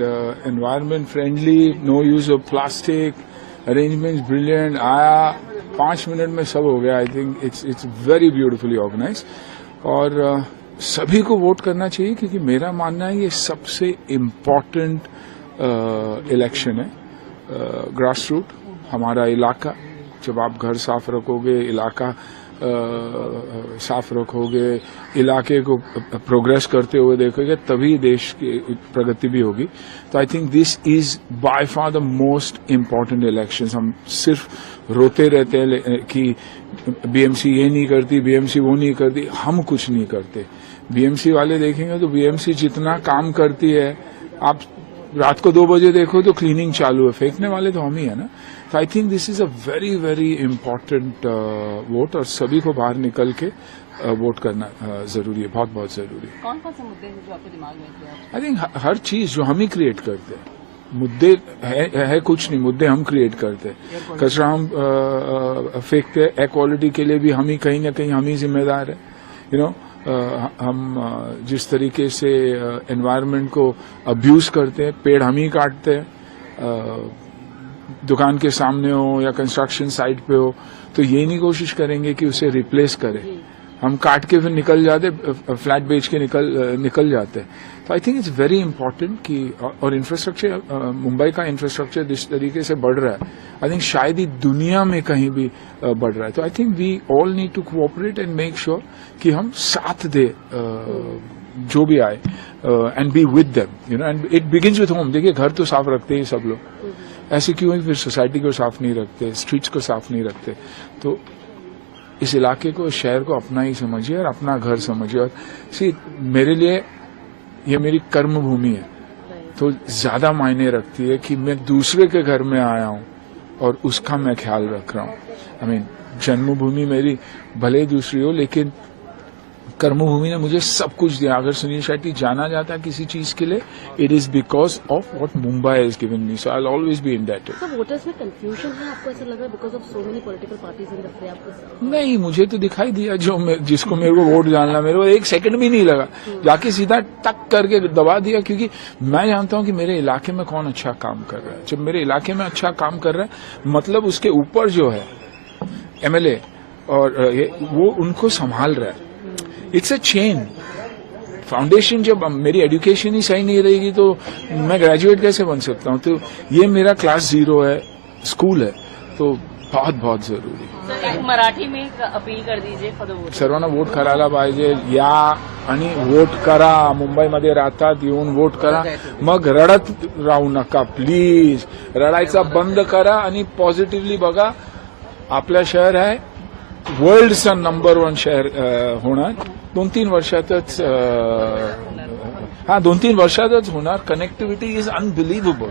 Environment friendly, no use of plastic, arrangements brilliant. आया 5 minute में सब हो गया। I think it's very beautifully organise और सभी को वोट करना चाहिए क्योंकि मेरा मानना है ये सबसे इम्पोर्टेंट इलेक्शन है। ग्रास रूट हमारा इलाका, जब आप घर साफ रखोगे, इलाका साफ रखोगे, इलाके को प्रोग्रेस करते हुए देखोगे, तभी देश की प्रगति भी होगी। तो I think this is by far the most important elections. हम सिर्फ रोते रहते हैं कि बीएमसी ये नहीं करती, बीएमसी वो नहीं करती। हम कुछ नहीं करते। बीएमसी वाले देखेंगे तो बीएमसी जितना काम करती है, आप रात को 2 बजे देखो तो क्लीनिंग चालू है, फेंकने वाले तो हम ही है ना। तो I think this is a very very important vote और सभी को बाहर निकल के वोट करना जरूरी है, बहुत बहुत जरूरी है। कौन कौन से मुद्दे हैं जो आपके दिमाग में हैं? आई थिंक हर चीज जो हम ही क्रिएट करते हैं। मुद्दे है कुछ नहीं, मुद्दे हम क्रिएट करते हैं। कचरा हम फेंकते हैं, एयर क्वालिटी के लिए भी हम ही कहीं ना कहीं हम ही जिम्मेदार है। यू नो हम जिस तरीके से एनवायरनमेंट को अब्यूज करते हैं, पेड़ हम ही काटते हैं, दुकान के सामने हो या कंस्ट्रक्शन साइट पे हो, तो ये नहीं कोशिश करेंगे कि उसे रिप्लेस करें। हम काट के फिर निकल जाते, फ्लैट बेच के निकल जाते हैं। तो I think it's very important कि और इंफ्रास्ट्रक्चर, मुंबई का इंफ्रास्ट्रक्चर जिस तरीके से बढ़ रहा है, आई थिंक शायद ही दुनिया में कहीं भी बढ़ रहा है। तो I think we all need to cooperate and make sure कि हम साथ दे जो भी आए and be with them, you know, and it begins with home. देखिए, घर तो साफ रखते ही सब लोग, ऐसे क्यों है फिर सोसाइटी को साफ नहीं रखते, स्ट्रीट्स को साफ नहीं रखते। तो इस इलाके को, इस शहर को अपना ही समझिए और अपना घर समझिए। और सी, मेरे लिए ये मेरी कर्म भूमि है, तो ज्यादा मायने रखती है कि मैं दूसरे के घर में आया हूं और उसका मैं ख्याल रख रहा हूं। आई मीन, जन्मभूमि मेरी भले दूसरी हो, लेकिन कर्मभूमि ने मुझे सब कुछ दिया। अगर सुनील शेट्टी जाना जाता है किसी चीज के लिए, it is because of what Mumbai has given me, so I will always be indebted. Sir, voters में कंफ्यूजन है, आपको ऐसा लग रहा है because of so many political parties in the फ्रे? आपको नहीं, मुझे तो दिखाई दिया जिसको मेरे को वोट डालना, मेरे को 1 सेकंड भी नहीं लगा, जाके सीधा टक करके दबा दिया। क्योंकि मैं जानता हूं कि मेरे इलाके में कौन अच्छा काम कर रहा है। जब मेरे इलाके में अच्छा काम कर रहा है, मतलब उसके ऊपर जो है एमएलए और वो उनको संभाल रहा है। It's a chain foundation. जब मेरी एजुकेशन ही सही नहीं रहेगी तो मैं ग्रेजुएट कैसे बन सकता हूं? तो ये मेरा क्लास 0 है, स्कूल है, तो बहुत बहुत जरूरी है। सर, एक मराठी में एक अपील कर दीजिए फॉर द वोट। सर्वांना वोट करायला पाहिजे, या आणि वोट करा। मुंबईमध्ये राहतात, येऊन वोट करा, मग रडत राहू नका प्लीज। रडायचा बंद करा आणि पॉझिटिव्हली बघा। आपलं शहर आहे वर्ल्डचा नंबर 1 शहर होणार 2-3 वर्षातच। 2-3 वर्षातच होणार। Connectivity is अनबिलीव्हेबल।